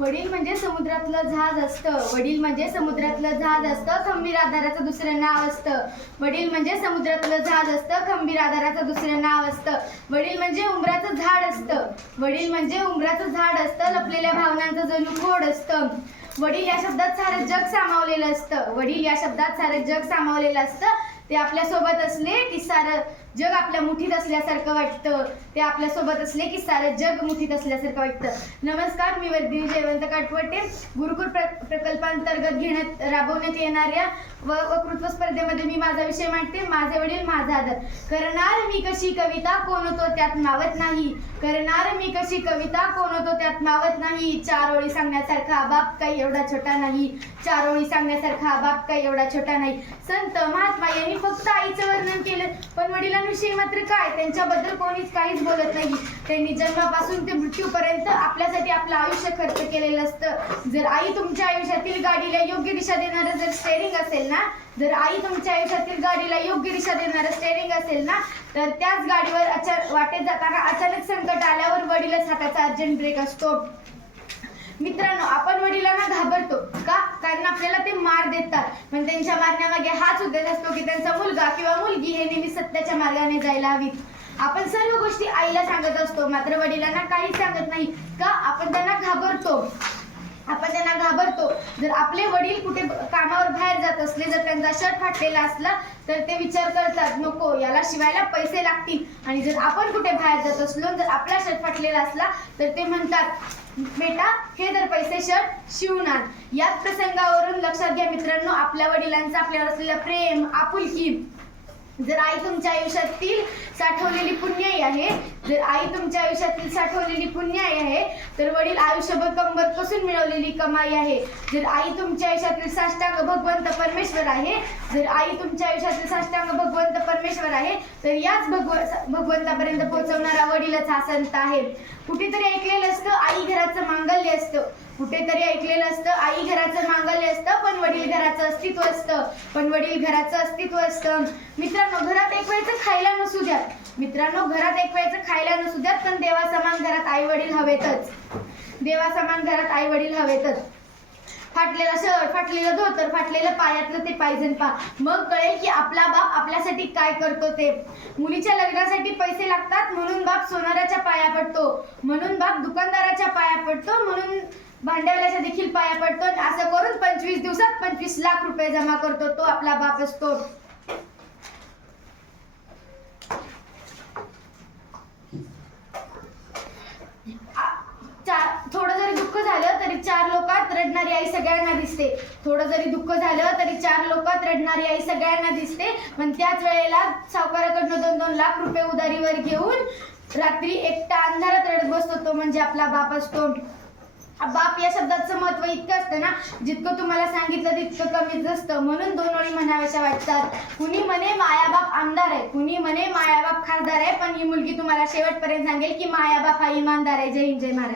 वडील म्हणजे समुद्रातलं जहाज असतं. वडील म्हणजे समुद्रातलं जहाज असतं, खंबीर आधाराचं दुसरं नाव असतं. वडील म्हणजे समुद्रातलं जहाज असतं, खंबीर आधाराचं दुसरं नाव असतं. वडील म्हणजे उंबराचं झाड असतं. वडील म्हणजे उंबराचं झाड असतं, लपलेल्या भावनांचं जणू खोड असतं. वडील या शब्दात सारं जग सामावलेलं असतं. वडील या शब्दात सारं जग सामावलेलं असतं. ते आपल्यासोबत असले की सारं जग आपल्या मुठीत असल्यासारखं वाटतं. ते आपल्यासोबत असले की सारं जग मुठीत असल्यासारखं वाटतं. नमस्कार, मी वर्धिनी जयवंत काटवटे. गुरुकुल प्रकल्पांतर्गत राबवण्यात येणाऱ्या वक्तृत्व स्पर्धेमध्ये मी माझा विषय मांडते, माझे वडील माझा आदर. करणार मी कशी कविता, कोण तो त्यात मावत नाही. करणार मी कशी कविता, कोण तो त्यात मावत नाही. चार ओळी सांगण्यासारखा बाप काही एवढा छोटा नाही. चार ओळी सांगण्यासारखा बाप काही एवढा छोटा नाही. संत महात्मा यांनी फक्त आईचं वर्णन केलं, पण वडिलांविषयी मात्र काय, त्यांच्याबद्दल कोणीच काहीच बोलत नाही. त्यांनी जन्मापासून ते मृत्यूपर्यंत आपल्यासाठी आपलं आयुष्य खर्च केलेलं असतं. जर आई तुमच्या आयुष्यातील गाडीला योग्य दिशा देणारं जर स्टेअरिंग असेल ना, जर आई तुमच्या आयुष्यातील गाडीला योग्य दिशा देणारं स्टेअरिंग असेल ना, तर त्याच गाडीवर वाटेत जाताना अचानक संकट आल्यावर वडीलच हाताचा अर्जंट ब्रेक असतो. मित्रांनो, आपण वडिलांना घाबरतो का? कारण आपल्याला ते मार देतात, पण त्यांच्या मारण्यामागे हाच उद्देश असतो की त्यांचा मुलगा किंवा मुलगी हे नेहमी सत्याच्या मार्गाने जायला हवीत. आपण सर्व गोष्टी आईला सांगत असतो, मात्र वडिलांना काहीच सांगत नाही का? आपण त्यांना घाबरतो. जर आपले वडील कुठे कामावर बाहेर जात असले, जर त्यांचा शर्ट फाटलेला असला, तर ते विचार करतात नको याला शिवायला पैसे लागतील. आणि जर आपण कुठे बाहेर जात असलो, जर आपला शर्ट फाटलेला असला, तर ते म्हणतात बेटा हे जर पैसे शर्ट शिवून आण. याच प्रसंगावरून लक्षात घ्या मित्रांनो, आपल्या वडिलांचा आपल्यावर असलेला प्रेम, आपुलकी. जर आई तुमच्या आयुष्यातील साठवलेली पुण्याई आहे, जर आई तुमच्या आयुष्यातील साठवलेली पुण्याई आहे, तर वडील आयुष्यभर कंबर कसून मिळवलेली कमाई आहे. जर आई तुमच्या आयुष्यातील साष्टांग भगवंत परमेश्वर आहे, जर आई तुमच्या आयुष्यातील साष्टांग भगवंत परमेश्वर आहे, तर याच भगवंतापर्यंत पोहोचवणारा वडीलच हा संत आहे. कुठेतरी ऐकलेलं असतं आई घराचं मांगल्य असतं. कुठेतरी ऐकलेलं असतं आई घराचं मांगल्य असतं, पण वडील घराचं अस्तित्व असतं. मित्रांनो, घरात एक वेळचं खायला नसू द्यात, पण देवासमान घरात आई वडील हवेतच. फाटलेला शर्ट, फाटलेलं धोतर, फाटलेलं पायातलं ते पायजन पा, मग कळेल की आपला बाप आपल्यासाठी काय करतो ते. मुलीच्या लग्नासाठी पैसे लागतात म्हणून बाप सोनाराच्या पाया पडतो, म्हणून बाप दुकानदाराच्या पाया पडतो, म्हणून भांडवलाच्या देखील पाया पडतो. असं करून 25 दिवसात 25 लाख रुपये जमा करतो, तो आपला बाप असतो. थोडं जरी दुःख झालं तरी 4 लोकात रडणारी आई सगळ्यांना दिसते. पण त्याच वेळेला सावकाराकडनं 2-2 लाख रुपये उधारीवर घेऊन रात्री एकटा अंधारात रडत बसतो, तो म्हणजे आपला बाप असतो. बाप या शब्दाचं महत्व इतकं असतं ना, जितकं तुम्हाला सांगितलं तितकं कमीच असतं. म्हणून 2 ओळी म्हणाव्याशा वाटतात. कुणी म्हणे मायाबाप आमदार आहे, कुणी म्हणे मायाबाप खासदार आहे, पण ही मुलगी तुम्हाला शेवटपर्यंत सांगेल की मायाबाप हा इमानदार आहे. जय हिंद, जय महाराष्ट्र.